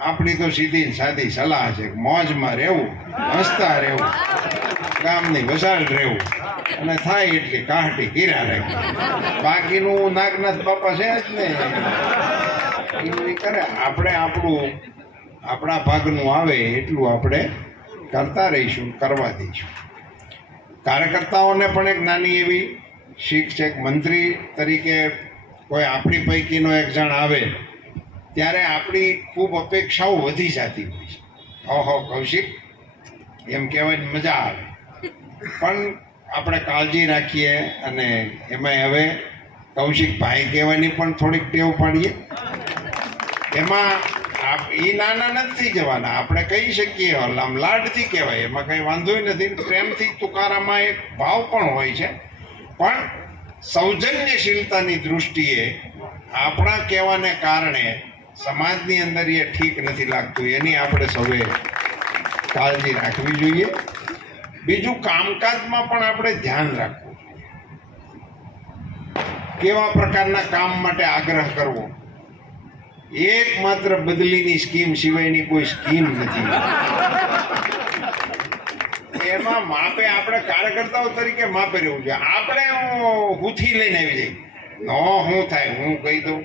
આપણી તો સીધી સાદી સલાહ છે મોજમાં રહેવું, હસતા રહેવું, ગામની વસાડ રહેવું અને થાય એટલી કાહટી કીરા રહેવું બાકીનું નાગનાથ બાપા છે જ ને. કરે. આપણે આપણું, આપણા ભાગનું આવે એટલું આપણે કરતા રહીશું, કરવા દઈશું. કાર્યકર્તાઓને પણ એક નાની એવી શીખ છે મંત્રી તરીકે કોઈ આપણી પૈકીનો એક જણ આવે ત્યારે આપણી ખૂબ અપેક્ષાઓ વધી જતી હોય છે. ઓહો કૌશિક, એમ કહેવાની મજા આવે. પણ આપણે કાળજી રાખીએ અને એમાંય હવે કૌશિક ભાઈ કહેવાની પણ થોડીક ટેવ પાડીએ. એમાં એ નાના નથી જવાના. આપણે કહી શકીએ આમ લાડથી કહેવાય. એમાં કંઈ વાંધો નથી. પ્રેમથી તુકારામાં એક ભાવ પણ હોય છે. પણ સૌજન્યશીલતાની દૃષ્ટિએ આપણા કહેવાને કારણે સમાજની અંદર એ ઠીક નથી લાગતું, એની આપણે સૌએ કાળજી રાખવી જોઈએ. બીજું કામકાજમાં પણ આપણે ધ્યાન રાખવું કેવા પ્રકારના કામ માટે આગ્રહ કરવો? એકમાત્ર બદલીની સ્કીમ સિવાયની કોઈ સ્કીમ નથી. એમાં માપે આપણે કાર્યકર્તાઓ તરીકે માપે રહેવું જોઈએ. આપણે હુથી લઈને આવી જઈએ ન હું થાય, હું કહી દઉં.